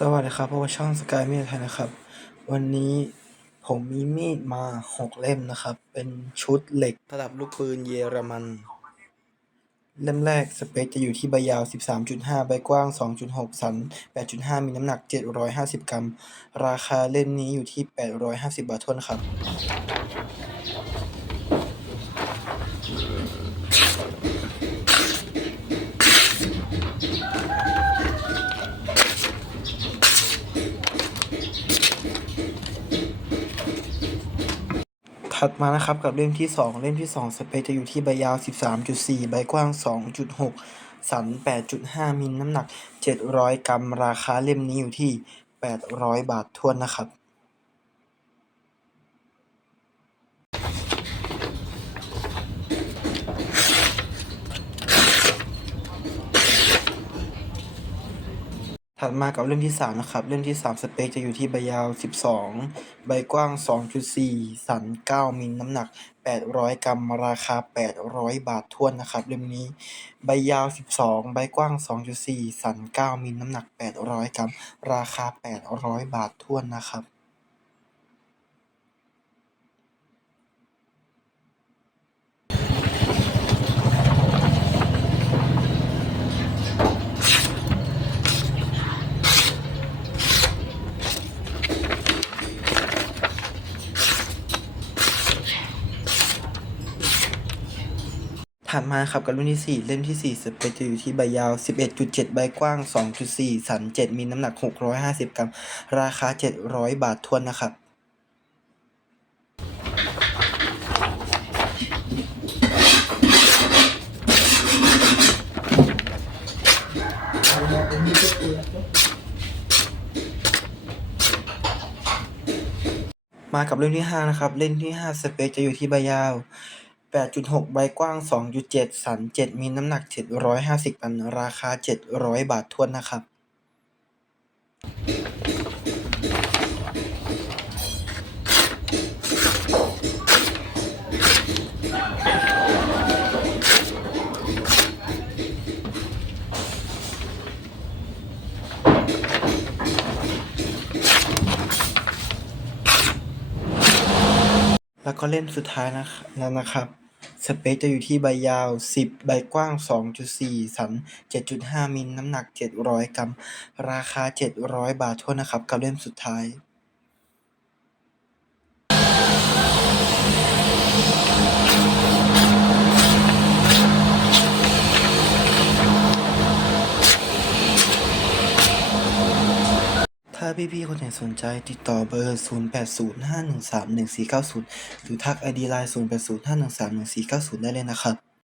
สวัสดีครับพบกับช่องสกายมีดไทยนะครับ วันนี้ผมมีมีดมาหกเล่มนะครับ เป็นชุดเหล็กระดับลูกปืนเยอรมัน เล่มแรกสเปคจะอยู่ที่ใบยาว 13.5 ใบกว้าง 2.6 สัน 8.5 มีน้ำหนัก 750 กรัม ราคาเล่มนี้อยู่ที่ 850 บาททวนครับ ถัดมานะครับกับเล่มที่ 2 เล่มที่ 2 สเปคจะอยู่ที่ใบยาว 13.4 ใบกว้าง 2.6 สัน 8.5 มิลน้ำหนัก 700 กรัม ราคาเล่มนี้อยู่ที่ 800 บาททวนนะครับ ถัดมากับเล่มที่ 3 นะครับ เล่มที่ 3 สเปคจะอยู่ที่ใบยาว 12 ใบกว้าง 2.4 สัน 9 มิลน้ำหนัก 800 กรัม ราคา 800 บาททวนนะครับ เล่มนี้ ใบยาว 12 ใบกว้าง 2.4 สัน 9 มิลน้ำหนัก 800 กรัม ราคา 800 บาททวนนะครับ ถัดมาครับกับรุ่นที่ 4 เล่มที่ 4สเปคจะอยู่ที่ใบยาว 11.7 ใบกว้าง 2.4 สัน 7มิลน้ำหนัก 650 กรัม ราคา 700 บาททวนนะครับมากับเล่มที่ 5 นะครับ เล่มที่ 5 สเปคจะอยู่ที่ใบยาว 8.6 ใบกว้าง 2.7 สัน 7มิลน้ำหนัก 750กรัมราคา 700 บาททวนนะครับ แล้วก็เล่มสุดท้ายนะแล้วนะครับ สเปคจะอยู่ที่ใบยาว 10 ใบกว้าง 2.4 สัน 7.5 มิล น้ำหนัก 700 กรัม ราคา 700 บาททวนนะครับ กับเล่มสุดท้าย ถ้าพี่ๆคนไหนสนใจติดต่อเบอร์ 0805131490 หรือทักไอดีไลน์0805131490 ได้เลยนะครับ